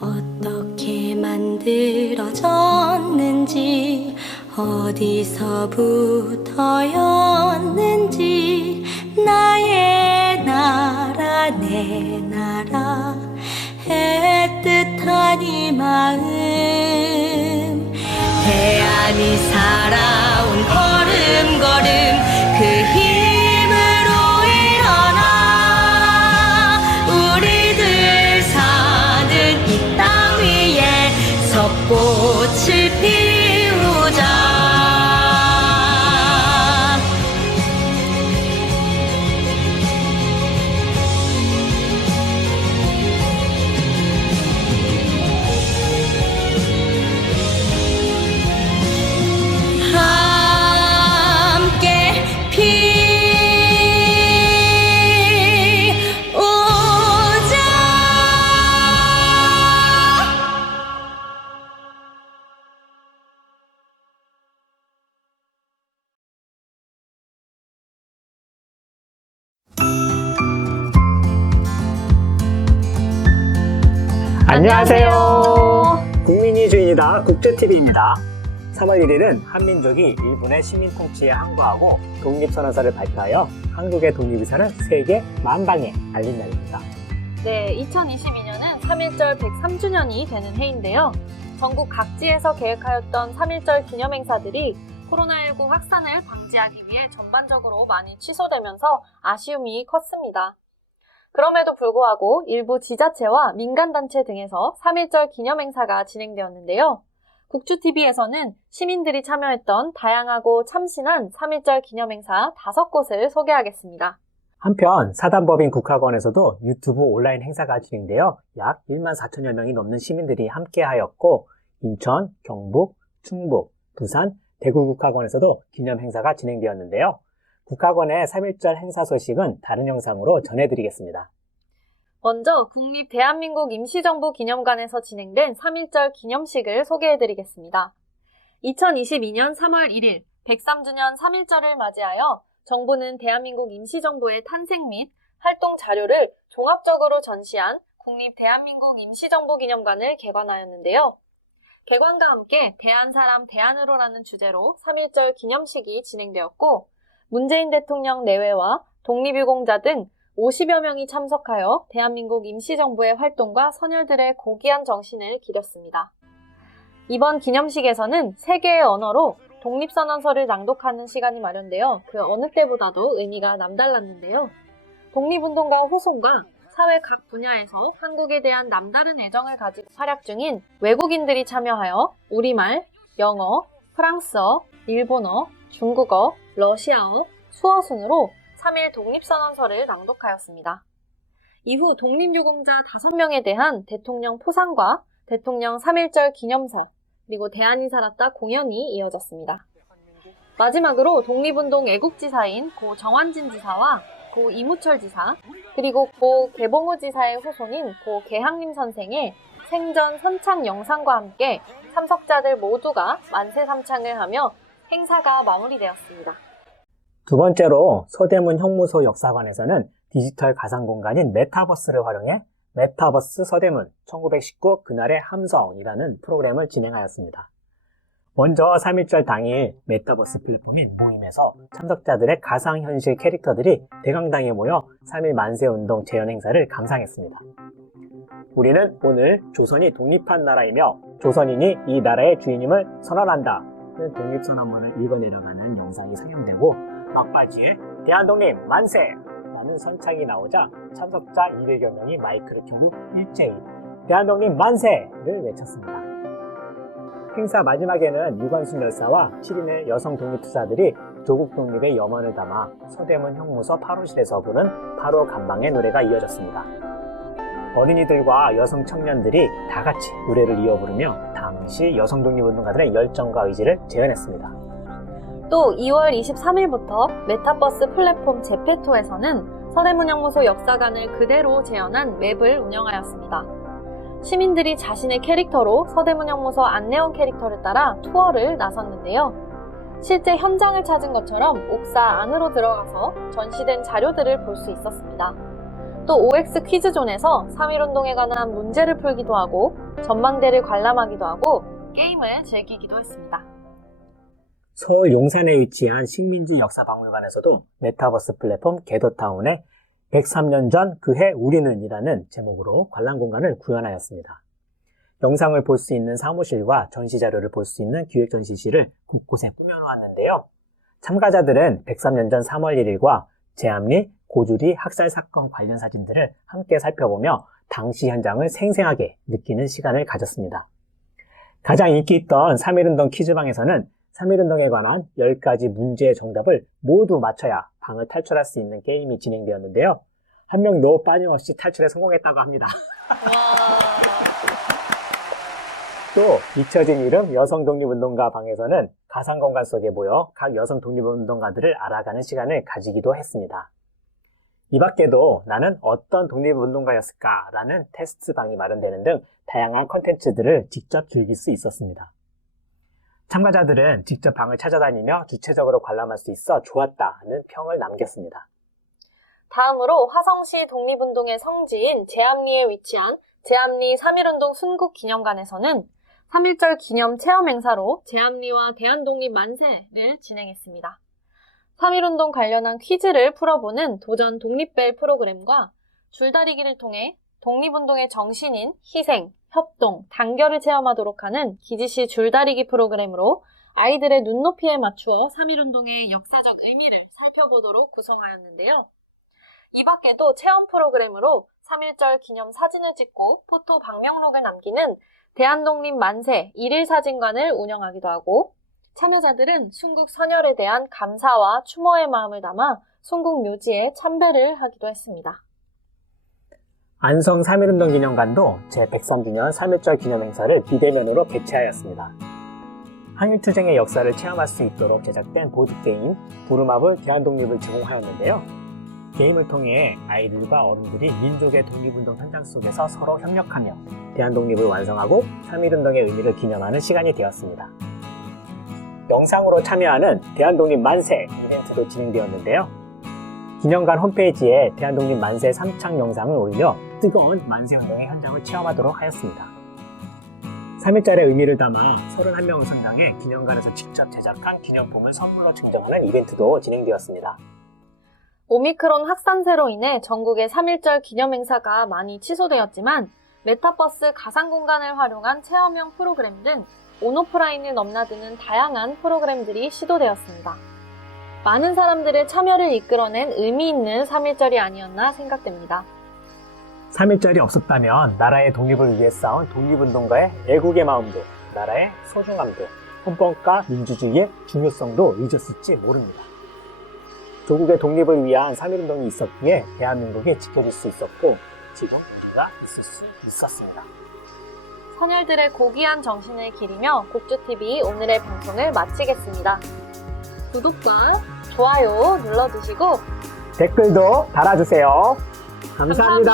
어떻게 만들어졌는지 어디서부터였는지 나의 나라 내 나라 애틋한 이 마음 대안이 살아온 걸음걸음 그 힘으로 일어나 우리들 사는 이 땅 위에 섭꽃을 피우자. 함께 피우자. 안녕하세요. 국민이 주인이다 국제TV입니다. 3월 1일은 한민족이 일본의 시민 통치에 항거하고 독립선언서를 발표하여 한국의 독립의사를 세계 만방에 알린 날입니다. 네, 2022년은 3.1절 103주년이 되는 해인데요. 전국 각지에서 계획하였던 3.1절 기념행사들이 코로나19 확산을 방지하기 위해 전반적으로 많이 취소되면서 아쉬움이 컸습니다. 그럼에도 불구하고 일부 지자체와 민간단체 등에서 3.1절 기념행사가 진행되었는데요. 국주TV에서는 시민들이 참여했던 다양하고 참신한 3.1절 기념행사 5곳을 소개하겠습니다. 한편 사단법인 국학원에서도 유튜브 온라인 행사가 진행되어 약 1만 4천여 명이 넘는 시민들이 함께하였고 인천, 경북, 충북, 부산, 대구국학원에서도 기념행사가 진행되었는데요. 국학원의 3.1절 행사 소식은 다른 영상으로 전해드리겠습니다. 먼저 국립 대한민국 임시정부 기념관에서 진행된 3.1절 기념식을 소개해드리겠습니다. 2022년 3월 1일 103주년 3.1절을 맞이하여 정부는 대한민국 임시정부의 탄생 및 활동 자료를 종합적으로 전시한 국립 대한민국 임시정부 기념관을 개관하였는데요. 개관과 함께 대한사람 대안으로라는 주제로 3.1절 기념식이 진행되었고 문재인 대통령 내외와 독립유공자 등 50여 명이 참석하여 대한민국 임시정부의 활동과 선열들의 고귀한 정신을 기렸습니다. 이번 기념식에서는 3개의 언어로 독립선언서를 낭독하는 시간이 마련되어 그 어느 때보다도 의미가 남달랐는데요. 독립운동가 호송과 사회 각 분야에서 한국에 대한 남다른 애정을 가지고 활약 중인 외국인들이 참여하여 우리말, 영어, 프랑스어, 일본어, 중국어, 러시아어, 수어 순으로 3.1 독립선언서를 낭독하였습니다. 이후 독립유공자 5명에 대한 대통령 포상과 대통령 3.1절 기념사, 그리고 대안이 살았다 공연이 이어졌습니다. 마지막으로 독립운동 애국지사인 고 정환진 지사와 고 이무철 지사, 그리고 고 개봉우 지사의 후손인 고 개항림 선생의 생전 선창 영상과 함께 참석자들 모두가 만세 삼창을 하며 행사가 마무리되었습니다. 두 번째로 서대문 형무소 역사관에서는 디지털 가상 공간인 메타버스를 활용해 메타버스 서대문 1919 그날의 함성이라는 프로그램을 진행하였습니다. 먼저 3.1절 당일 메타버스 플랫폼인 모임에서 참석자들의 가상현실 캐릭터들이 대강당에 모여 3.1 만세운동 재현 행사를 감상했습니다. 우리는 오늘 조선이 독립한 나라이며 조선인이 이 나라의 주인임을 선언한다 는 독립선언문을 읽어내려가는 영상이 상영되고 막바지에 대한독립 만세! 라는 선창이 나오자 참석자 200여 명이 마이크를 켜고 일제히 대한독립 만세를 외쳤습니다. 행사 마지막에는 유관순 열사와 7인의 여성 독립투사들이 조국 독립의 염원을 담아 서대문 형무소 8호실에서 부른 8호 감방의 노래가 이어졌습니다. 어린이들과 여성 청년들이 다 같이 노래를 이어 부르며 당시 여성 독립운동가들의 열정과 의지를 재현했습니다. 또 2월 23일부터 메타버스 플랫폼 제페토에서는 서대문 형무소 역사관을 그대로 재현한 웹을 운영하였습니다. 시민들이 자신의 캐릭터로 서대문 형무소 안내원 캐릭터를 따라 투어를 나섰는데요. 실제 현장을 찾은 것처럼 옥사 안으로 들어가서 전시된 자료들을 볼 수 있었습니다. 또 OX 퀴즈존에서 3.1운동에 관한 문제를 풀기도 하고 전망대를 관람하기도 하고 게임을 즐기기도 했습니다. 서울 용산에 위치한 식민지 역사박물관에서도 메타버스 플랫폼 게더타운에 103년 전 그해 우리는 이라는 제목으로 관람 공간을 구현하였습니다. 영상을 볼 수 있는 사무실과 전시 자료를 볼 수 있는 기획전시실을 곳곳에 꾸며놓았는데요. 참가자들은 103년 전 3월 1일과 제암리, 고주리 학살 사건 관련 사진들을 함께 살펴보며 당시 현장을 생생하게 느끼는 시간을 가졌습니다. 가장 인기 있던 3.1운동 퀴즈방에서는 3.1운동에 관한 10가지 문제의 정답을 모두 맞춰야 방을 탈출할 수 있는 게임이 진행되었는데요. 한 명도 빠짐없이 탈출에 성공했다고 합니다. 또 잊혀진 이름 여성 독립운동가 방에서는 가상공간 속에 모여 각 여성 독립운동가들을 알아가는 시간을 가지기도 했습니다. 이 밖에도 나는 어떤 독립운동가였을까라는 테스트 방이 마련되는 등 다양한 콘텐츠들을 직접 즐길 수 있었습니다. 참가자들은 직접 방을 찾아다니며 주체적으로 관람할 수 있어 좋았다는 평을 남겼습니다. 다음으로 화성시 독립운동의 성지인 제암리에 위치한 제암리 3.1운동 순국기념관에서는 3.1절 기념 체험 행사로 제암리와 대한독립 만세를 진행했습니다. 3.1운동 관련한 퀴즈를 풀어보는 도전 독립벨 프로그램과 줄다리기를 통해 독립운동의 정신인 희생, 협동, 단결을 체험하도록 하는 기지시 줄다리기 프로그램으로 아이들의 눈높이에 맞추어 3.1운동의 역사적 의미를 살펴보도록 구성하였는데요. 이 밖에도 체험 프로그램으로 3.1절 기념 사진을 찍고 포토 방명록을 남기는 대한독립 만세 1일 사진관을 운영하기도 하고 참여자들은 순국 선열에 대한 감사와 추모의 마음을 담아 순국 묘지에 참배를 하기도 했습니다. 안성 3.1운동 기념관도 제103주년 3.1절 기념 행사를 비대면으로 개최하였습니다. 항일투쟁의 역사를 체험할 수 있도록 제작된 보드게임 부루마블 대한독립을 제공하였는데요. 게임을 통해 아이들과 어른들이 민족의 독립운동 현장 속에서 서로 협력하며 대한독립을 완성하고 3.1운동의 의미를 기념하는 시간이 되었습니다. 영상으로 참여하는 대한독립 만세 이벤트도 진행되었는데요. 기념관 홈페이지에 대한독립 만세 3창 영상을 올려 뜨거운 만세운동의 현장을 체험하도록 하였습니다. 3.1절의 의미를 담아 31명을 상당의 기념관에서 직접 제작한 기념품을 선물로 증정하는 이벤트도 진행되었습니다. 오미크론 확산세로 인해 전국의 3.1절 기념 행사가 많이 취소되었지만 메타버스 가상공간을 활용한 체험형 프로그램 등 온오프라인을 넘나드는 다양한 프로그램들이 시도되었습니다. 많은 사람들의 참여를 이끌어낸 의미 있는 3.1절이 아니었나 생각됩니다. 3.1절이 없었다면 나라의 독립을 위해 싸운 독립운동가의 애국의 마음도, 나라의 소중함도, 헌법과 민주주의의 중요성도 잊었을지 모릅니다. 조국의 독립을 위한 3.1운동이 있었기에 대한민국이 지켜질 수 있었고 지금 우리가 있을 수 있었습니다. 선열들의 고귀한 정신을 기리며 국주TV 오늘의 방송을 마치겠습니다. 구독과 좋아요 눌러주시고 댓글도 달아주세요. 감사합니다.